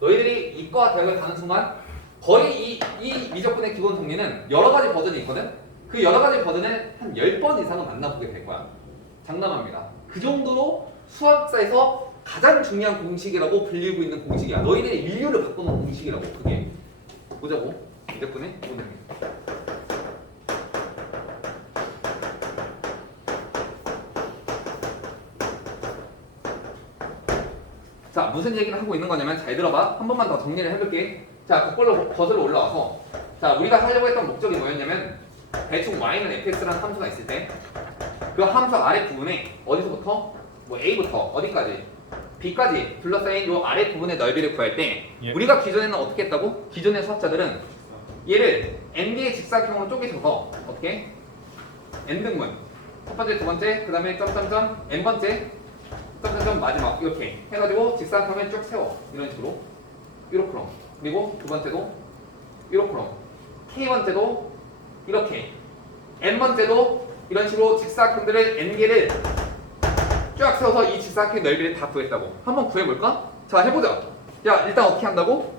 너희들이 이과 대학을 가는 순간 거의 이 미적분의 기본 정리는 여러 가지 버전이 있거든. 그 여러 가지 버전을 한 10번 이상은 만나보게 될 거야. 장담합니다. 그 정도로 수학사에서 가장 중요한 공식이라고 불리고 있는 공식이야. 너희들의 인류를 바꾸는 공식이라고. 그게 보자고. 미적분의 기본 정리. 자, 무슨 얘기를 하고 있는 거냐면 잘 들어봐. 한 번만 더 정리를 해볼게. 자, 거슬러 올라와서 자, 우리가 하려고 했던 목적이 뭐였냐면 대충 y는 fx라는 함수가 있을 때 그 함수 아래 부분에 어디서부터 뭐 a부터 어디까지 b까지 둘러싸인 요 아래 부분의 넓이를 구할 때 예. 우리가 기존에는 어떻게 했다고? 기존의 수학자들은 얘를 n개의 직사각형으로 쪼개셔서 어떻게? n등분 첫 번째, 두 번째, 그 다음에 점점점 n 번째, 점점점 마지막 이렇게 해가지고 직사각형을 쭉 세워 이런 식으로 이렇게 그리고 두 번째도 이렇게 k 번째도 이렇게 n 번째도 이런 식으로 직사각형들을 n 개를 쫙 세워서 이 직사각형 넓이를 다 구했다고. 한번 구해볼까? 자 해보자. 야 일단 어떻게 한다고?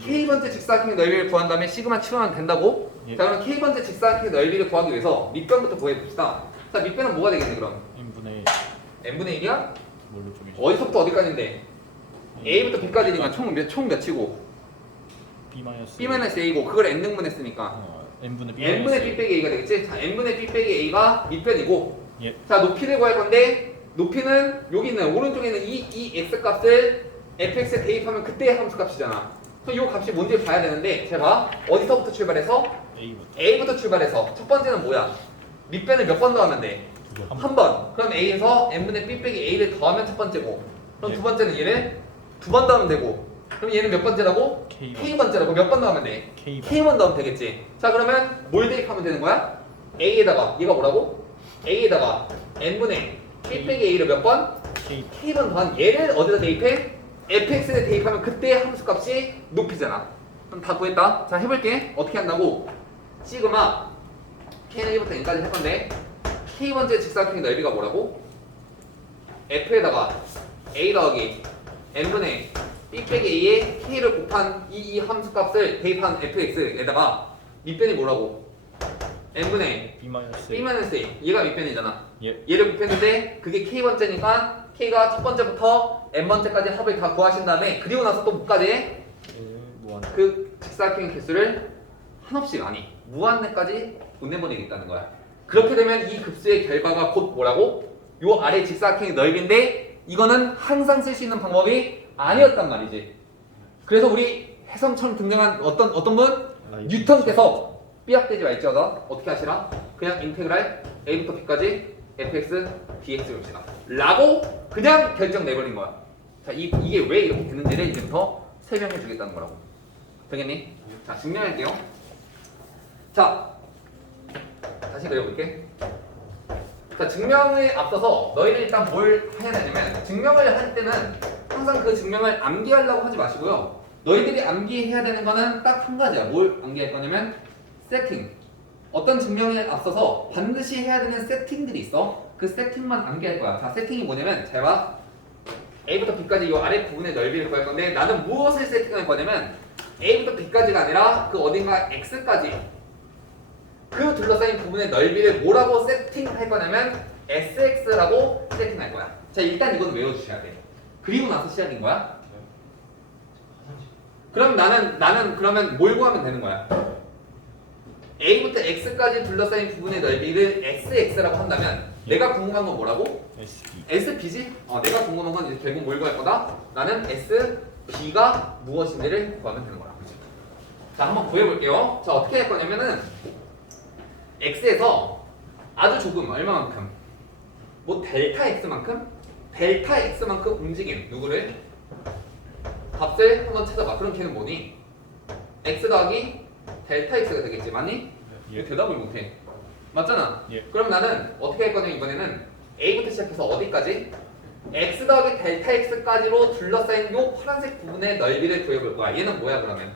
k번째 직사각형의 넓이를 구한 다음에 시그마 치환하면 된다고? 예. 자 그럼 k번째 직사각형의 넓이를 구하기 위해서 밑변부터 구해봅시다. 자 밑변은 뭐가 되겠네 그럼? n분의 n분의 1이야? 뭘로 쪼개지? 어디서부터 어디까지인데? a부터 b까지니까 총 몇이고? b 마이너스 b-a고 그걸 n등분 했으니까 n분의 b n분의 b 빼기 a가 되겠지? 자 n분의 b 빼기 a가 밑변이고 예. 자 높이를 구할 건데 높이는 여기 있는 오른쪽에 있는 이 x 값을 fx에 대입하면 그때의 함수 값이잖아. 그럼 이 값이 뭔지 봐야 되는데 제가 어디서부터 출발해서? a부터 a부터 출발해서 첫 번째는 뭐야? 밑변을 몇 번 더하면 돼? 한 번. 그럼 a에서 n분의 b 빼기 a를 더하면 첫 번째고 그럼 예. 두 번째는 얘를 두 번 더하면 되고 그럼 얘는 몇 번째라고? k 번째라고 몇 번 더하면 돼? k번 더하면 되겠지. 자 그러면 뭘 대입하면 되는 거야? a에다가 얘가 뭐라고? a에다가 n분의 b 빼기 a를 몇 번? k번 더한 얘를 어디다 대입해? fx에 대입하면 그때의 함수값이 높이잖아. 그럼 다 구했다. 자 해볼게. 어떻게 한다고? 시그마 k는 1부터 n까지 할 건데 k번째 직사각형의 넓이가 뭐라고? f에다가 a 더하기 n분의 b 빼기 a에 k를 곱한 이 함수값을 대입한 fx에다가 밑변이 뭐라고? n분의 b 마이너스 b-a 얘가 밑변이잖아. 예. 얘를 곱했는데 그게 k번째니까 k가 첫 번째부터 n번째까지 합을 다 구하신 다음에 그리고 나서 또 뭐까지 해? 무한 그 직사각형의 개수를 한없이 많이 무한대까지 보내보내겠다는 거야. 그렇게 되면 이 급수의 결과가 곧 뭐라고? 요 아래 직사각형의 넓이인데 이거는 항상 쓸 수 있는 방법이 아니었단 말이지. 그래서 우리 해성처럼 등장한 어떤 분? 뉴턴께서 삐약되지 말지어다 어떻게 하시라? 그냥 인테그랄 a부터 b까지 fx dx 봅시다 라고 그냥 결정 내버린 거야. 자 이게 왜 이렇게 되는지를 이제부터 설명해 주겠다는 거라고. 되겠니? 자 증명할게요. 자 다시 그려볼게. 자 증명에 앞서서 너희들 일단 뭘 해야 되냐면 증명을 할 때는 항상 그 증명을 암기하려고 하지 마시고요. 너희들이 암기해야 되는 거는 딱 한 가지야. 뭘 암기할 거냐면 세팅. 어떤 증명에 앞서서 반드시 해야 되는 세팅들이 있어. 그 세팅만 암기할 거야. 자 세팅이 뭐냐면 잘 봐. a부터 b까지 이 아래 부분의 넓이를 구할 건데 나는 무엇을 세팅할 거냐면 a부터 b까지가 아니라 그 어딘가 x까지 그 둘러싸인 부분의 넓이를 뭐라고 세팅할 거냐면 sx라고 세팅할 거야. 자 일단 이건 외워주셔야 돼. 그리고 나서 시작인 거야. 그럼 나는 그러면 뭘 구하면 되는 거야? a부터 x까지 둘러싸인 부분의 넓이를 sx라고 한다면 내가 궁금한 건 뭐라고? sb SB지? 내가 궁금한 건 이제 결국 뭘 구할 거다? 나는 SB가 무엇인지를 구하면 되는 거야. 그치? 자, 한번 구해볼게요. 자, 어떻게 할 거냐면은 X에서 아주 조금 얼마만큼? 뭐 델타 X만큼? 델타 X만큼 움직임 누구를? 값을 한번 찾아봐. 그럼 걔는 뭐니? X 더하기 델타 X가 되겠지. 맞니? 예. 대답을 못해. 맞잖아? 예. 그럼 나는 어떻게 할 거냐면 이번에는 A부터 시작해서 어디까지? X 더하기 델타 X까지로 둘러싸인 요 파란색 부분의 넓이를 구해볼 거야. 얘는 뭐야 그러면?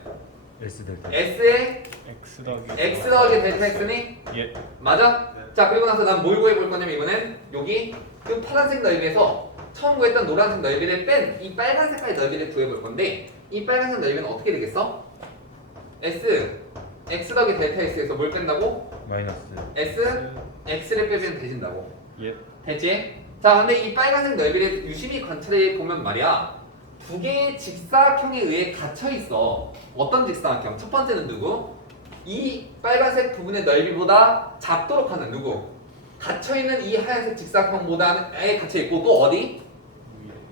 S 델타. S의 x X 더하기 델타 X니? 예. 맞아? 자 그리고 나서 난 뭘 구해볼 거냐면 이번엔 여기 그 파란색 넓이에서 처음 구했던 노란색 넓이를 뺀 이 빨간색깔 넓이를 구해볼 건데 이 빨간색 넓이는 어떻게 되겠어? X 더하기 델타 X에서 뭘 뺀다고? 마이너스. X를 빼면 되진다고. 예. 됐지? 자 근데 이 빨간색 넓이를 유심히 관찰해 보면 말이야 두 개의 직사각형에 의해 닫혀 있어. 어떤 직사각형? 첫 번째는 누구? 이 빨간색 부분의 넓이보다 작도록 하는 누구? 닫혀 있는 이 하얀색 직사각형보다에 갇혀 있고 또 어디?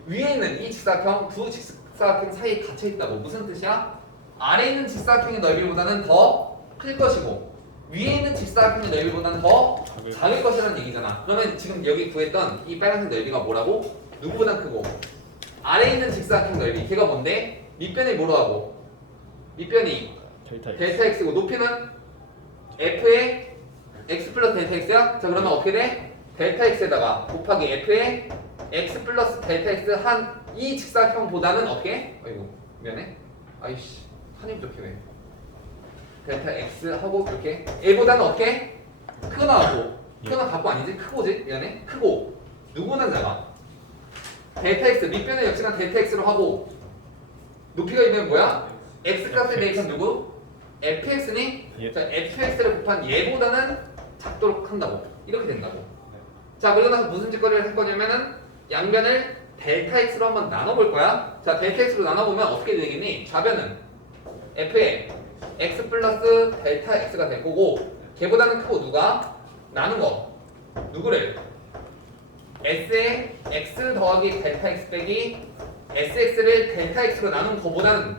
위에 있는 이 직사각형 두 직사각형 사이에 갇혀 있다고. 무슨 뜻이야? 아래 있는 직사각형의 넓이보다는 더 클 것이고 위에 있는 직사각형의 넓이보다는 더 작을 것이라는 얘기잖아. 그러면 지금 여기 구했던 이 빨간색 넓이가 뭐라고? 누구보다 크고 아래에 있는 직사각형 넓이 걔가 뭔데? 밑변이 뭐로 하고? 밑변이 델타 x 델타 x고 높이는 f의 x 플러스 델타 x야? 자 그러면 어떻게 돼? 델타 x에다가 곱하기 f에 x 플러스 델타 x 한 이 직사형보다는 어떻게? 아이고 미안해. 아이씨 한이 부족해. 델타 x 하고 이렇게 얘보다는 어떻게? 크거 나왔고 크거는 갖고 아니지? 크고지? 미안해. 크고 누구는 작아? 델타 x 밑변의 역시나 델타 x로 하고 높이가 있는 뭐야? x 값에 대입한 누구? fx니? 예. 자 fx를 곱한 얘보다는 작도록 한다고 이렇게 된다고. 자 그러고 나서 무슨 짓거리를 할 거냐면은 양변을 델타 x로 한번 나눠볼 거야. 자 델타 x로 나눠보면 어떻게 되겠니? 좌변은 f에 x 플러스 델타 x가 될 거고 걔보다는 크고 누가? 나눈 거 누구를? s에 x 더하기 델타 x 빼기 sx를 델타 x로 나눈 거보다는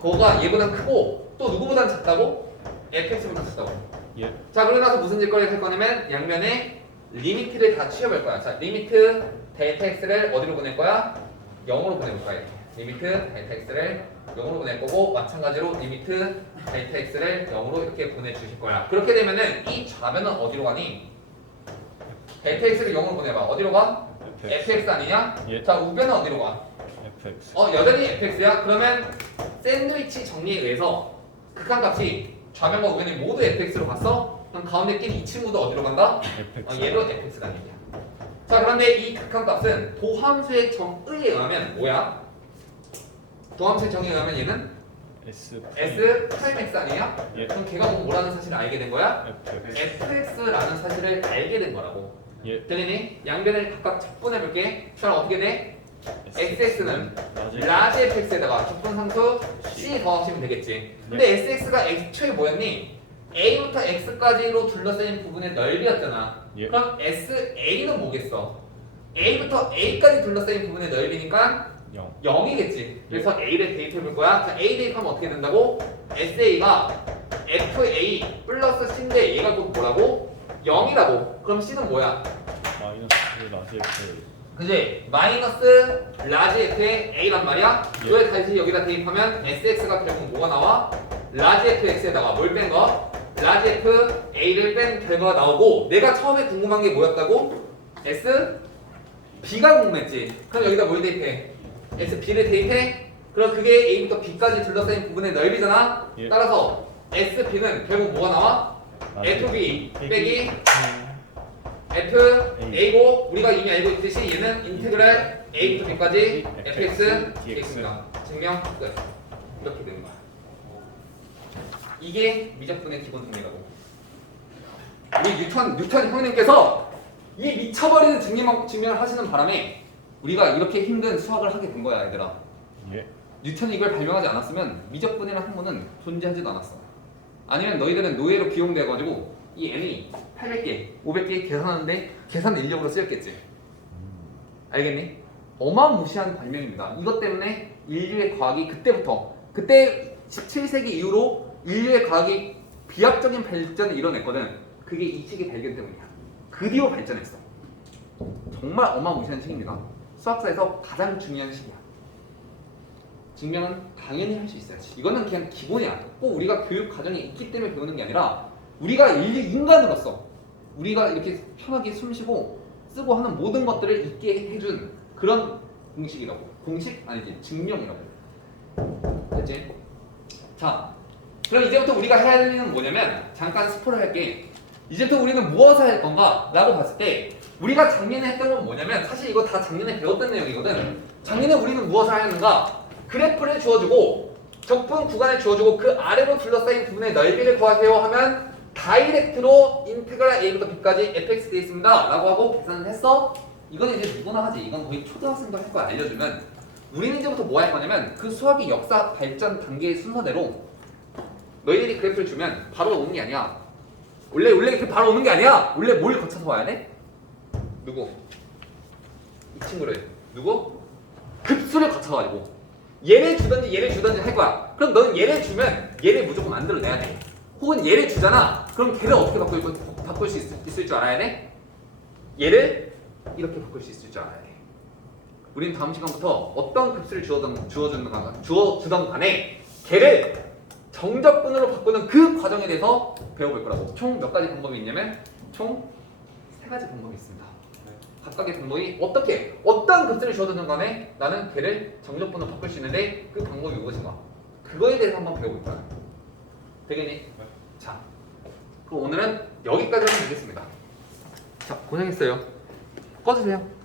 그거가 얘보다 크고 또 누구보다는 작다고? fx보다 작다고. 예. 자 그러고 나서 무슨 짓거리를 할 거냐면 양면에 리미트를 다 취업할 거야. 자 리미트 델타 x를 어디로 보낼 거야? 0으로 보내볼 거야. 이렇게. 리미트 델타 x를 0으로 보낼 거고 마찬가지로 리미트 델타 x를 0으로 이렇게 보내주실 거야. 그렇게 되면은 이 좌변은 어디로 가니? 델타 x를 0으로 보내봐. 어디로 가? fx 아니냐? 예. 자 우변은 어디로 가? fx. 여전히 fx야? 그러면 샌드위치 정리에 의해서 극한값이 좌변과 우변이 모두 fx로 갔어? 그럼 가운데 낀 이 친구도 어디로 간다? fx. 얘도 fx가 얘기야. 자 그런데 이 극한값은 도함수의 정의에 의하면 뭐야? 도함수의 정의에 의하면 얘는 s s 프라임 x 아니에요? 예. 그럼 걔가 뭐라는 사실을 알게 된 거야? fx. fx라는 사실을 알게 된 거라고. 예. 들리니? 양변을 각각 적분해볼게. 그럼 어떻게 돼? xx는 라지. 라지 fx에다가 적분상수 c 더하시면 되겠지. 근데 sx가 애초에 뭐였니? a부터 x까지로 둘러싸인 부분의 넓이였잖아. 예. 그럼 sa는 뭐겠어? a부터 a까지 둘러싸인 부분의 넓이니까 0. 0이겠지. 그래서 a를 대입해볼 거야. 자, a 대입하면 어떻게 된다고? sa가 fa 플러스 c인데 얘가 곧 뭐라고? 0이라고. 그럼 c는 뭐야? 마이너스 라지 f. 그지? 마이너스 라지 f의 a란 말이야? 예. 그걸 다시 여기다 대입하면 sx가 결국 뭐가 나와? 라지 fx에다가 뭘 뺀 거? 라지 f a를 뺀 결과가 나오고 내가 처음에 궁금한 게 뭐였다고? s b가 궁금했지. 그럼 여기다 뭘 대입해? s b를 대입해? 그럼 그게 a부터 b까지 둘러싸인 부분의 넓이잖아? 예. 따라서 s b는 결국 뭐가 나와? 라지 fb 빼기 A. f a고 우리가 이미 알고 있듯이 얘는 인테그랄 a부터 b까지 fx dx입니다. 증명 끝. 이렇게 되는 거야. 이게 미적분의 기본 정리라고. 우리 뉴턴 형님께서 이 미쳐버리는 증명을 하시는 바람에 우리가 이렇게 힘든 수학을 하게 된 거야, 얘들아. 예. 뉴턴이 이걸 발명하지 않았으면 미적분이라는 학문은 존재하지도 않았어. 아니면 너희들은 노예로 비용돼가지고 이 n이 800개, 500개 계산하는데 계산 인력으로 쓰였겠지. 알겠니? 어마무시한 발명입니다. 이것 때문에 인류의 과학이 그때 17세기 이후로 인류의 과학이 비합적인 발전을 이뤄냈거든. 그게 이 시기 발견 때문이야. 그 뒤로 발전했어. 정말 어마무시한 시기입니다. 수학사에서 가장 중요한 시기야. 증명은 당연히 할 수 있어야지. 이거는 그냥 기본이야. 꼭 우리가 교육 과정에 있기 때문에 배우는 게 아니라 우리가 인간으로서 우리가 이렇게 편하게 숨쉬고 쓰고 하는 모든 것들을 있게 해준 그런 공식이라고. 공식? 아니지. 증명이라고. 됐지? 자, 그럼 이제부터 우리가 해야 할 일은 뭐냐면 잠깐 스포를 할게. 이제부터 우리는 무엇을 할 건가? 라고 봤을 때 우리가 작년에 했던 건 뭐냐면 사실 이거 다 작년에 배웠던 내용이거든. 작년에 우리는 무엇을 하였는가? 그래프를 주어주고 적분 구간을 주어주고 그 아래로 둘러싸인 부분의 넓이를 구하세요 하면 다이렉트로 인테그랄 a부터 b까지 fx 돼 있습니다 라고 하고 계산을 했어. 이건 이제 누구나 하지. 이건 거의 초등학생도 할 거야. 알려주면 우리는 이제부터 뭐 할 거냐면 그 수학의 역사 발전 단계의 순서대로 너희들이 그래프를 주면 바로 오는 게 아니야. 원래 이렇게 바로 오는 게 아니야. 원래 뭘 거쳐서 와야 돼? 누구? 이 친구를 누구? 급수를 거쳐가지고 얘를 주든지 할 거야. 그럼 너는 얘를 주면 얘를 무조건 만들어내야 돼. 혹은 얘를 주잖아. 그럼 걔를 어떻게 바꿀 수 있을 줄 알아야 돼? 얘를 이렇게 바꿀 수 있을 줄 알아야 돼. 우린 다음 시간부터 어떤 급수를 주어주던 간에 걔를 정적분으로 바꾸는 그 과정에 대해서 배워볼 거라고. 총 몇 가지 방법이 있냐면 총 3가지 방법이 있습니다. 각각의 방법이 어떻게 어떤 급수를 주어두는 간에 나는 걔를 정적분으로 바꿀 수 있는데 그 방법이 무엇인가? 그거에 대해서 한번 배워볼 거야. 되겠니? 자, 그럼 오늘은 여기까지 하면 되겠습니다. 자, 고생했어요. 꺼주세요.